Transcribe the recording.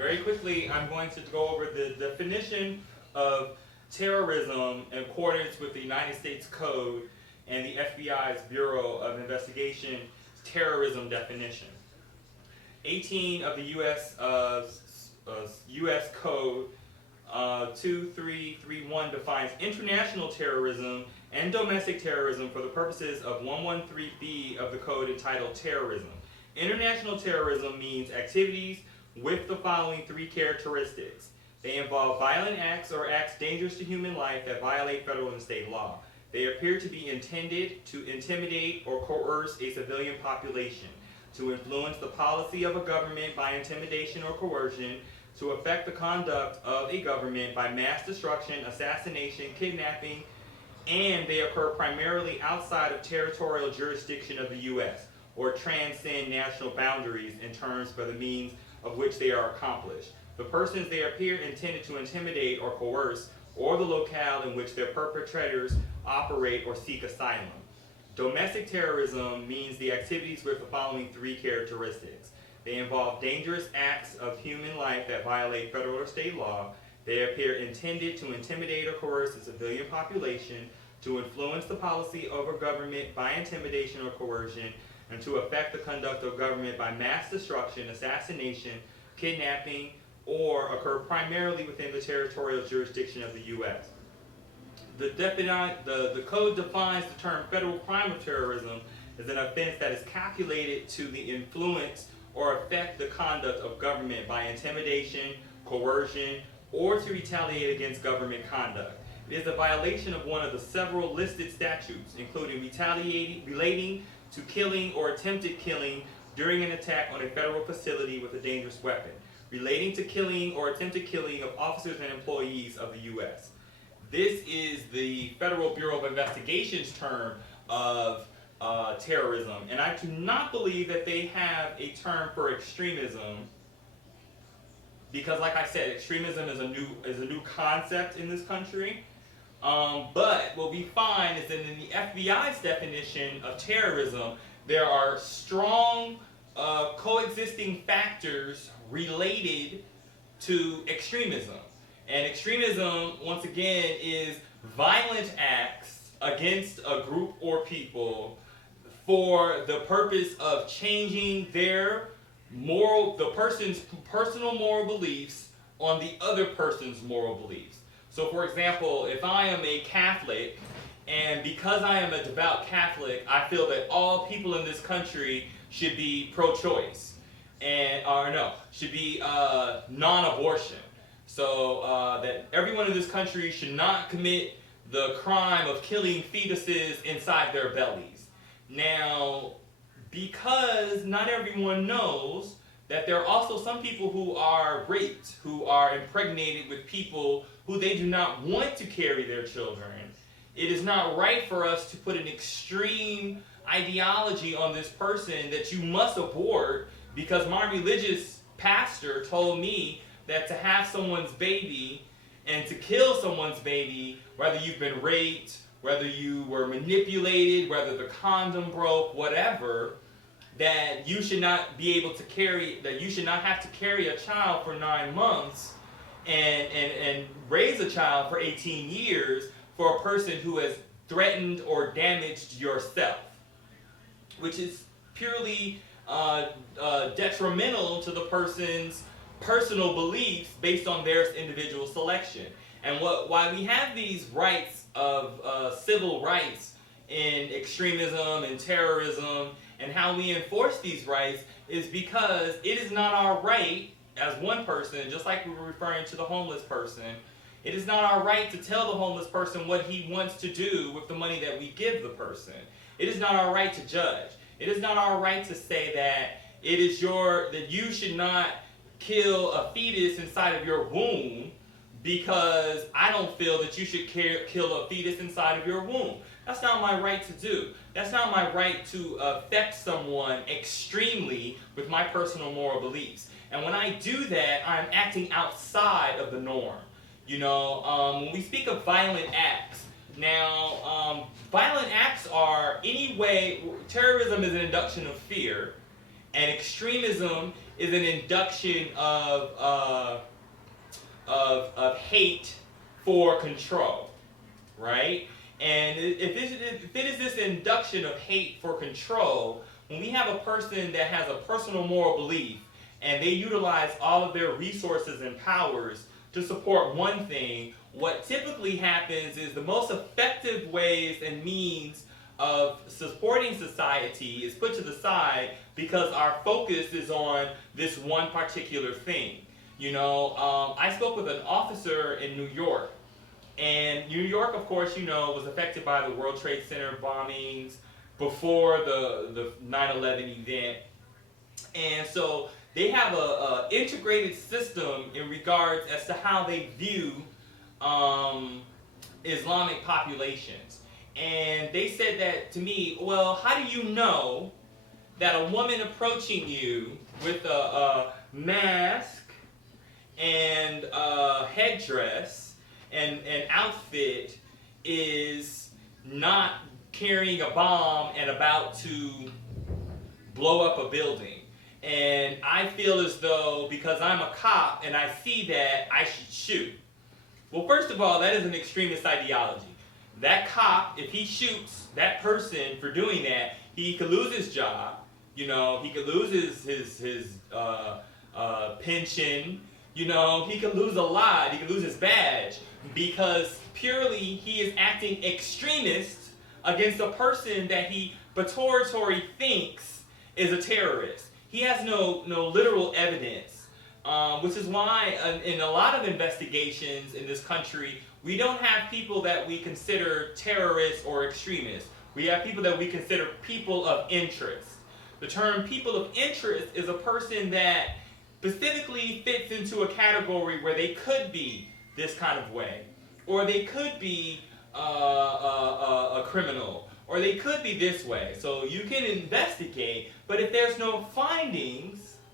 Very quickly, I'm going to go over the definition of terrorism in accordance with the United States Code and the FBI's Bureau of Investigation terrorism definition. 18 of the U.S. Code 2331 defines international terrorism and domestic terrorism for the purposes of 113B of the code entitled Terrorism. International terrorism means activities with the following three characteristics. They involve violent acts or acts dangerous to human life that violate federal and state law. They appear to be intended to intimidate or coerce a civilian population, to influence the policy of a government by intimidation or coercion, to affect the conduct of a government by mass destruction, assassination, kidnapping, and they occur primarily outside of territorial jurisdiction of the U.S. or transcend national boundaries in terms of the means of which they are accomplished. The persons they appear intended to intimidate or coerce, or the locale in which their perpetrators operate or seek asylum. Domestic terrorism means the activities with the following three characteristics. They involve dangerous acts of human life that violate federal or state law. They appear intended to intimidate or coerce the civilian population, to influence the policy of a government by intimidation or coercion, and to affect the conduct of government by mass destruction, assassination, kidnapping, or occur primarily within the territorial jurisdiction of the U.S. The code defines the term federal crime of terrorism as an offense that is calculated to the influence or affect the conduct of government by intimidation, coercion, or to retaliate against government conduct. It is a violation of one of the several listed statutes, including relating to killing or attempted killing during an attack on a federal facility with a dangerous weapon, relating to killing or attempted killing of officers and employees of the U.S. This is the Federal Bureau of Investigation's term of terrorism, and I do not believe that they have a term for extremism, because, like I said, extremism is a new concept in this country. But what we find is that in the FBI's definition of terrorism, there are strong coexisting factors related to extremism. And extremism, once again, is violent acts against a group or people for the purpose of changing the person's personal moral beliefs on the other person's moral beliefs. So, for example, if I am a Catholic, and because I am a devout Catholic, I feel that all people in this country should be pro-choice, should be non-abortion. So that everyone in this country should not commit the crime of killing fetuses inside their bellies. Now, because not everyone knows that there are also some people who are raped, who are impregnated with people who they do not want to carry their children, it is not right for us to put an extreme ideology on this person that you must abort because my religious pastor told me that to have someone's baby and to kill someone's baby, whether you've been raped, whether you were manipulated, whether the condom broke, whatever, that you should not be able to carry, that you should not have to carry a child for 9 months and raise a child for 18 years for a person who has threatened or damaged yourself, which is purely detrimental to the person's personal beliefs based on their individual selection. And why we have these rights of civil rights in extremism and terrorism and how we enforce these rights is because it is not our right as one person, just like we were referring to the homeless person, it is not our right to tell the homeless person what he wants to do with the money that we give the person. It is not our right to judge. It is not our right to say that that you should not kill a fetus inside of your womb because I don't feel that you should kill a fetus inside of your womb. That's not my right to do. That's not my right to affect someone extremely with my personal moral beliefs. And when I do that, I'm acting outside of the norm. When we speak of violent acts, now, violent acts are terrorism is an induction of fear, And extremism is an induction of hate for control, right? And if it is this induction of hate for control, when we have a person that has a personal moral belief and they utilize all of their resources and powers to support one thing, what typically happens is the most effective ways and means of supporting society is put to the side because our focus is on this one particular thing. I spoke with an officer in New York, and New York, of course, was affected by the World Trade Center bombings before the 9/11 event, and so they have a integrated system in regards as to how they view Islamic populations. And they said that to me, well, how do you know that a woman approaching you with a mask and a headdress and an outfit is not carrying a bomb and about to blow up a building? And I feel as though because I'm a cop and I see that, I should shoot. Well, first of all, that is an extremist ideology. That cop, if he shoots that person for doing that, he could lose his job. He could lose his pension. He could lose a lot. He could lose his badge because purely he is acting extremist against a person that he purportedly thinks is a terrorist. He has no literal evidence, which is why in a lot of investigations in this country, we don't have people that we consider terrorists or extremists. We have people that we consider people of interest. The term people of interest is a person that specifically fits into a category where they could be this kind of way, or they could be a criminal, or they could be this way. So you can investigate, but if there's no findings,